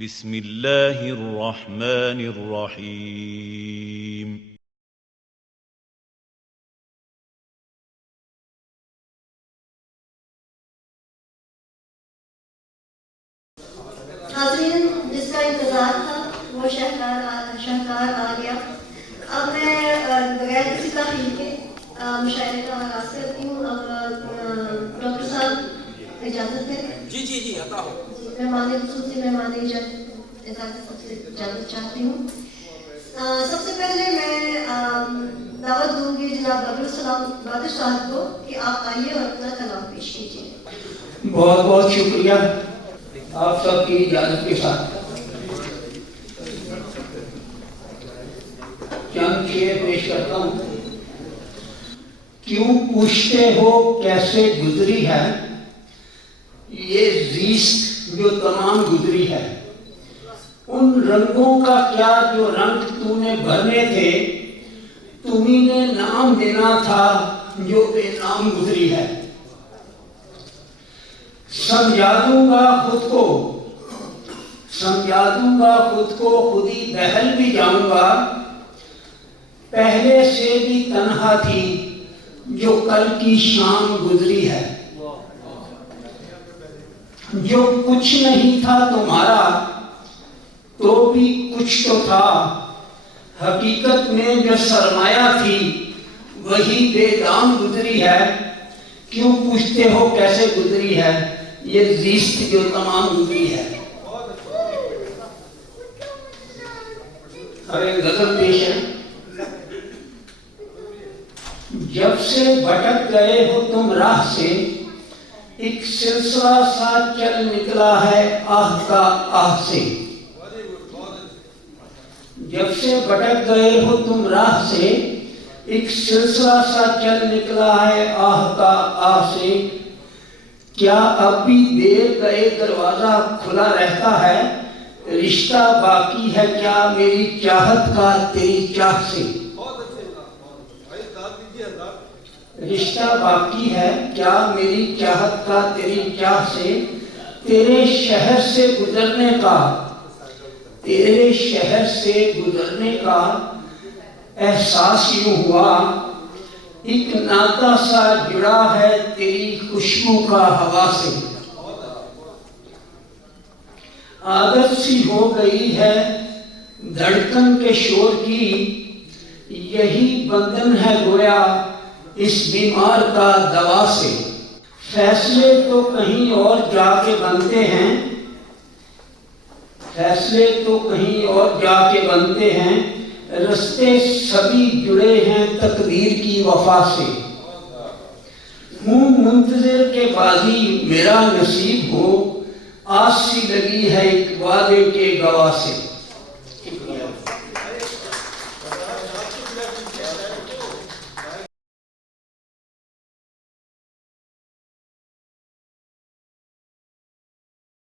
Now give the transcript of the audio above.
بسم اللہ الرحمن الرحیم۔ ناظرین، جس کا انتظار تھا وہ شاہکار آ گیا۔ اب میں بغیر کسی تاخیر کے مشاعرے کا آغاز کرتی ہوں۔ اب ڈاکٹر صاحب اجازت ہے؟ جی عطا ہو۔ مہمان خصوصی مہمان اجازت چاہتی ہوں۔ سب سے پہلے میں دعوت دوں گی جناب بدر السلام بادر صاحب کو کہ آپ آئیے اور اپنا کلام پیش کیجیے۔ بہت بہت شکریہ آپ سب کی اجازت کے ساتھ چند شعر پیش کرتا ہوں۔ کیوں پوچھتے ہو کیسے گزری ہے یہ زیست جو تمام گزری ہے، ان رنگوں کا کیا جو رنگ تو نے بھرنے تھے، تمہیں نے نام دینا تھا جو بے نام گزری ہے۔ سمجھا دوں گا خود کو خودی بہل بھی جاؤں گا، پہلے سے بھی تنہا تھی جو کل کی شام گزری ہے۔ جو کچھ نہیں تھا تمہارا تو بھی کچھ تو تھا، حقیقت میں جو سرمایہ تھی وہی بے دام گزری ہے۔ کیوں پوچھتے ہو کیسے گزری ہے یہ زیست جو تمام گزری ہے۔ اور ایک غزل پیش ہے۔ جب سے بھٹک گئے ہو تم راہ سے، ایک سلسلہ سا چل نکلا ہے آہ کا آہ سے۔ جب سے بھٹک گئے ہو تم راہ سے، ایک سلسلہ سا چل نکلا ہے آہ کا آہ سے۔ کیا اب بھی دیر گئے دروازہ کھلا رہتا ہے، رشتہ باقی ہے کیا میری چاہت کا تیری چاہ سے۔ رشتہ باقی ہے کیا میری چاہت کا تیری چاہ سے۔ تیرے شہر سے گزرنے کا احساس یوں ہوا، ایک ناتا سا جڑا ہے تیری خوشبو کا ہوا سے۔ عادت سی ہو گئی ہے دھڑکن کے شور کی، یہی بندھن ہے گویا اس بیمار کا دوا سے۔ فیصلے تو کہیں اور جا کے بنتے ہیں، رستے سبھی جڑے ہیں تقدیر کی وفا سے۔ ہوں منتظر کے بازی میرا نصیب ہو، آس سی لگی ہے ایک وعدے کے گواہ سے۔